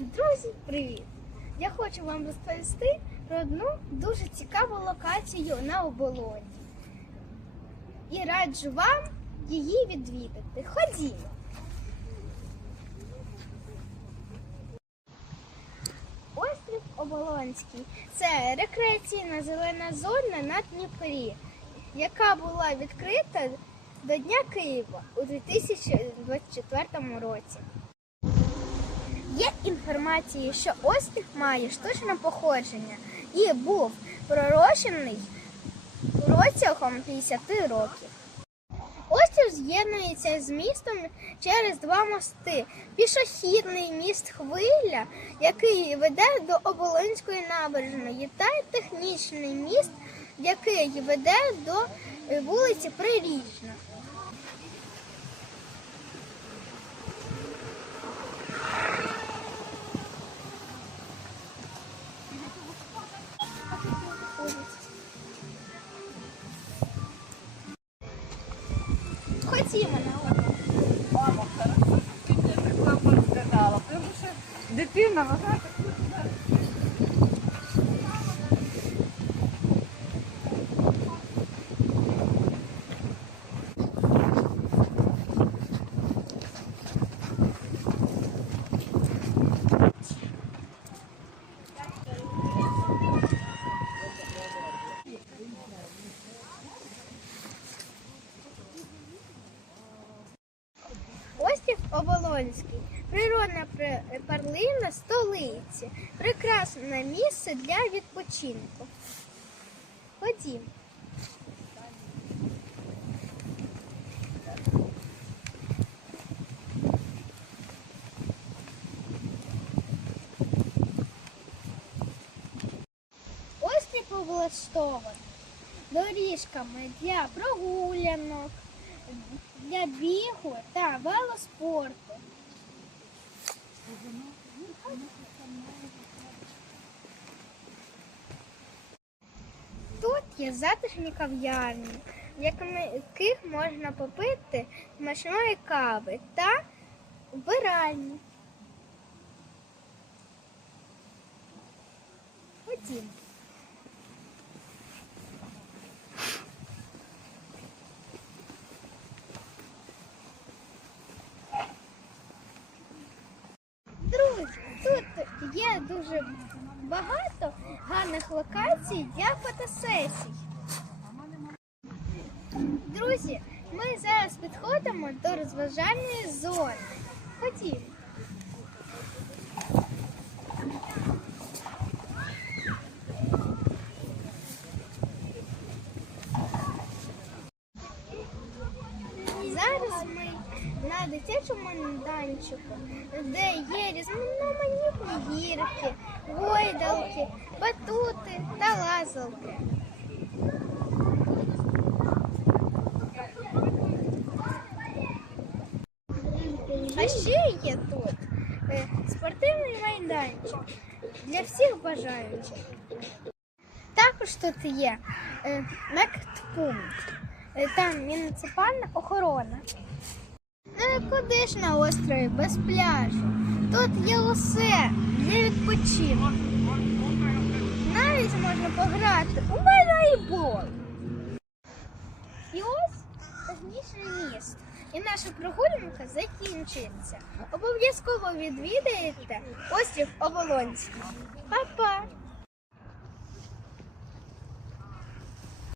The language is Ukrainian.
Друзі, привіт! Я хочу вам розповісти про одну дуже цікаву локацію на оболоні. І раджу вам її відвідати. Ходімо! Острів Оболонський це рекреаційна зелена зона на Дніпрі, яка була відкрита до Дня Києва у 2024 році. Є інформація, що острів має штучне походження і був пророщений протягом 50 років. Острів з'єднується з містом через два мости. Пішохідний міст Хвиля, який веде до Оболонської набережної, та технічний міст, який веде до вулиці Прирічна. Ходімо око. Мама, хорошо, що ти мені рекламу розказала, тому що дитина, вона Острів Оболонський. Природна при- перлина столиці. Прекрасне місце для відпочинку. Ходімо. Острів облаштований доріжками для прогулянок, для бігу та велоспорту. Тут є затишні кав'ярні, в яких можна попити смачної кави та вбиральні. Ходімо. Друзі, тут є дуже багато гарних локацій для фотосесій. Друзі, ми зараз підходимо до розважальної зони. Ходімо. Зараз ми на дитячому майданчику, де є різноманітні гірки, гойдалки, батути та лазалки. А ще є тут е, спортивний майданчик для всіх бажаючих. Також тут є е, медпункт, е, там муніципальна охорона. Куди ж на острові без пляжу? Тут є усе для відпочинку. Навіть можна пограти у волейбол. І ось технічне місто. І наша прогулянка закінчується. Обов'язково відвідаєте острів Оболонський. Па-па!